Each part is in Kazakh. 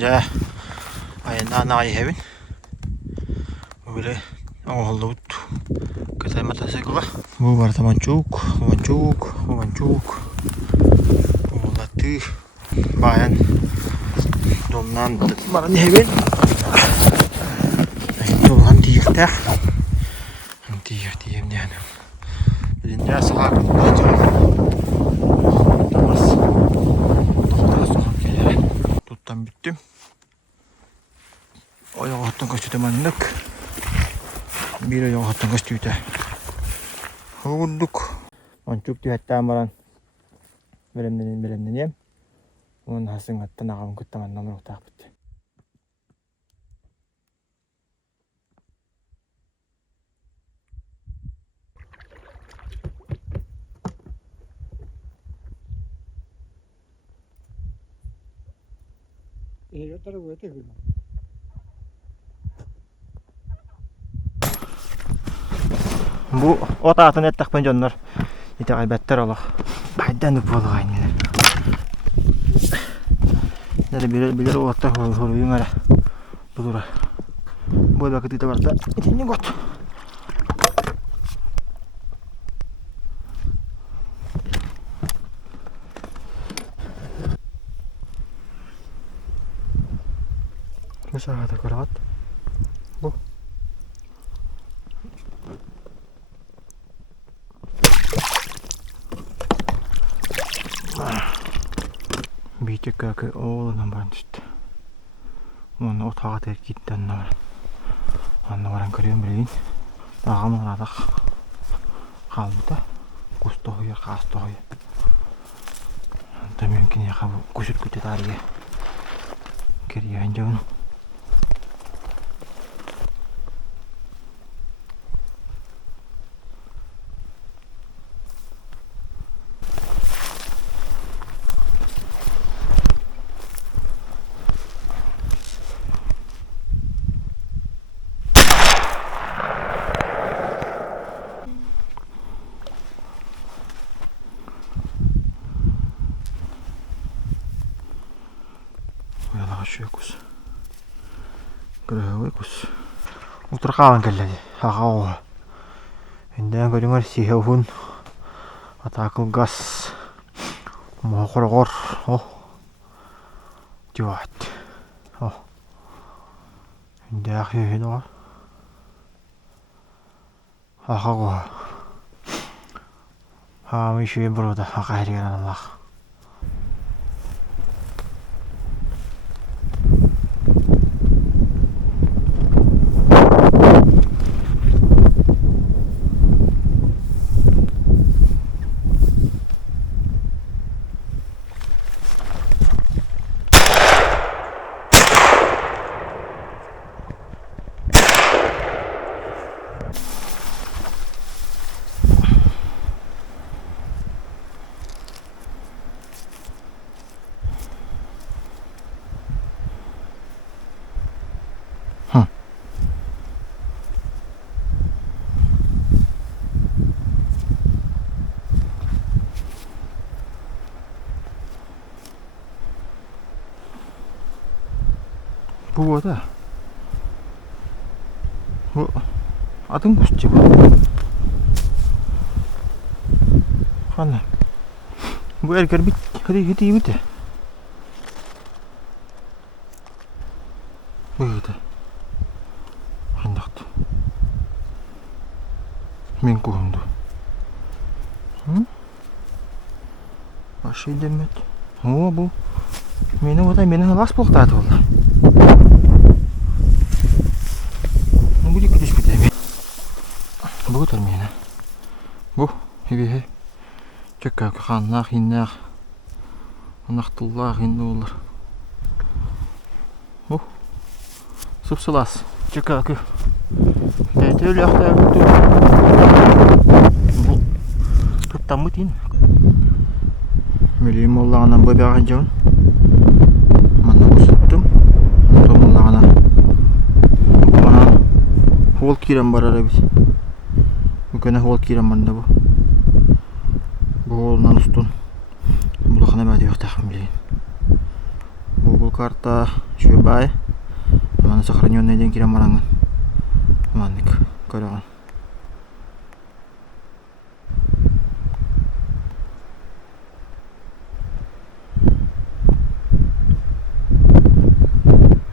Bilince ayında anayi hevin. Böyle oğuldu kısa motosikla. Bu var tamancuk. Oğlatı bayan dondan bana hevin. Dondan diyekte. Diyem yani. Bilince sağlıklı tamaz. Tuttan bittim. Oyağı hattın kaçtı mandık. Bir oyağı hattın kaçtı. Bulduk. Oncuk tühetten baran. Belemden. Onun hasın hattın ağabın kıttaman namur otaq bitti. Bu otağın ettik pencanlar. İte albetter Allah. Baydan da bolu aynı. Nere bilir o otak horuyun ara. Bulura. Bu vakit ite varsa itini got. Mesela da karavat. Bu. Bir tek oğlundan bana düştü. Onu otağa terk gitti anne. Anne varan kırıyorum bileyin. Dağımın aradık. Kaldı. Kustu hoya, kastı hoya. Da mümkün ya bu kuşut kütü tarihe. Kiriyor önce onu. Kus. Kırığı kus. Otur kalan kelledi. Haqağı. Endен көрүңөр сихевун. Атакыл газ. Мохоргор. О. Жуат. О. Endен ахиhen о. Хaqаğı. Хамы шуе брода хақайрыган Аллах. Bu da. Bu adın kuşçu bu. Hanım. Bu erker bit. Hadi bitti. Bu da. Handaktı. Men kuhundu. Hı? Aşağı demet. O bu. Meni las bultadı vallahi. Bu gidiş bir de. Bu termine. Bu hebi. Çekka kannak innak. Anaqtullah indi olur. Bu. Sıpsılas. Çekka ki. Evet öyle yakta tuttu. Bu. Tuttan mı din? Meliyim Allah'ından bu bir ağacın. Manna kusuttum. Tom Allah'ına. Bana hol kiram var ara biz. Bugün hol kiram banda bu. Bu holdan ustun. Bu da kana badi yok tahmin. Bu карта Шубай. Мана сохраненный день кирамаранган. Манник көрөгөн.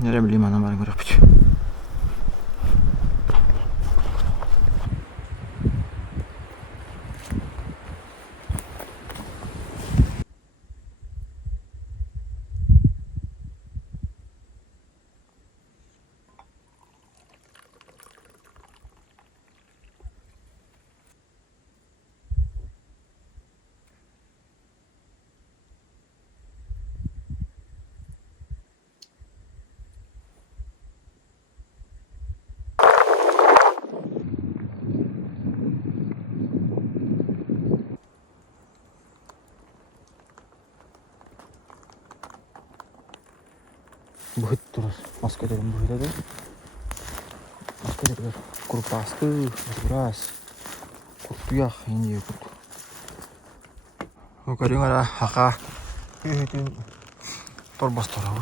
Нере билейм анан барын көрөкпүт. Быхыт турус. Маскатерин быхыт эде. Маскатерин курпасты, раз. Куртуях инде курт. Окарыңара ака. Үтүн торбасторабы.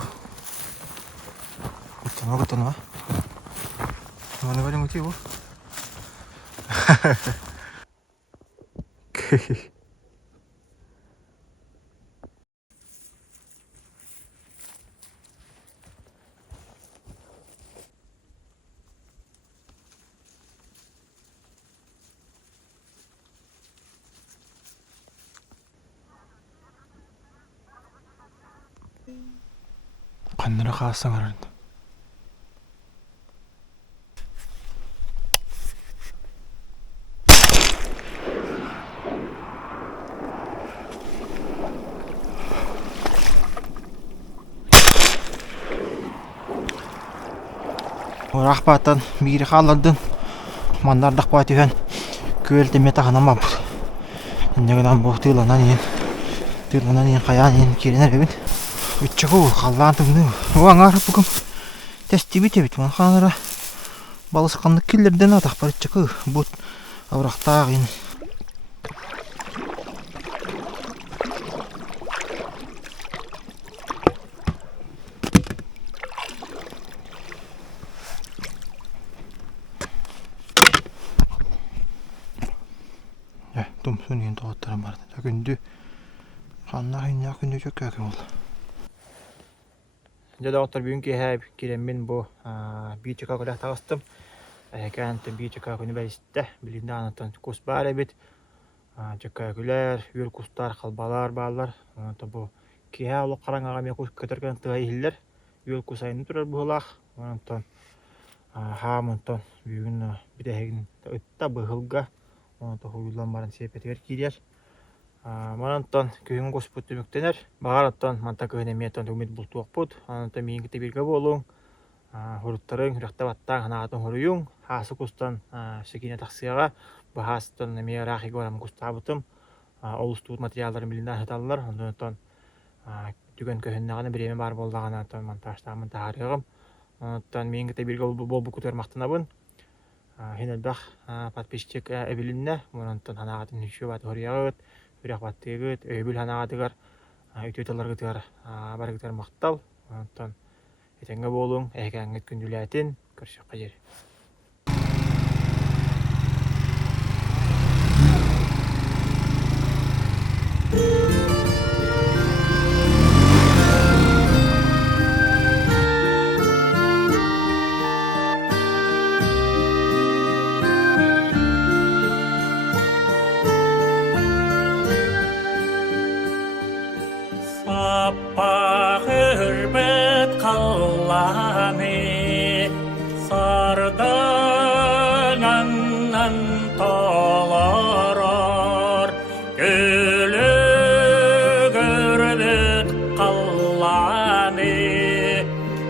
Куртуна. Мана барым өтү бу. Каннара каасаңар. Рахпаттан бири халардын мандардак батыган көлтеме таханамап. Индегенан бу тыланан ен каян ен киренер бит. Үччөгө халлантыңны. Оңар бүгүн тестибит ман ханара балысқанды киллерден атак барчыкы бут аврактаг ен. Тумсун ен тоғаттарым барды. Күнді қаннағын күнді жөк көкі болды. Жадағыттар бүгін кейхәп кереммен бұл бейчіка көләк тағыстым. Кәнті бейчіка күні бәлісті. Білінді анықтан көс бар әбет. Жөк көлер, үйір көстар, қалбалар балар. Бұл кейхә олы қараңаға мен көс көтерген тұға ехілер. Үйір көс айны тұрар бұғылақ. Хамынтан бүгін бітәхегін ұтта бұғылға. Онто хуйлан барын сепетер кирер. Манантан күйін госпут төмөктенер. Багараттан манта күйіне метан төмет бұлтуақ бұд. Анантан мейін кіте белгі болуң. Хуруттарын хүріқтабаттан ханағатын хуруюң. Хасы кустан секине тақсыяға. Бұхастан мейі рақи көрам кустабытым. Олыстуыт материалдарын білінді хыталылар. Онтан түген күйіннағаны біреме бар болдаған антан монтажтағымын тағарығым. Онтан мейін кіте белгі бол бұкытыр мақтынабын. Хенелбах подписчик эбилинне, монантан ханагатын үшү бат хорягыт, үрак баттыгыт, өбүл ханагатыгар, үтөтөлөргүтөр барыгытар мактал, монантан этеңге болуң, экеңгет күндүләтин, көрсөк кайыр.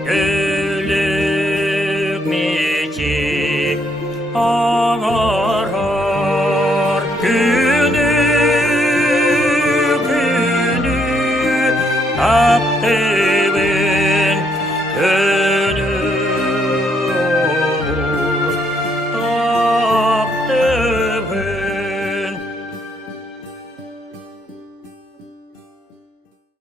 Good.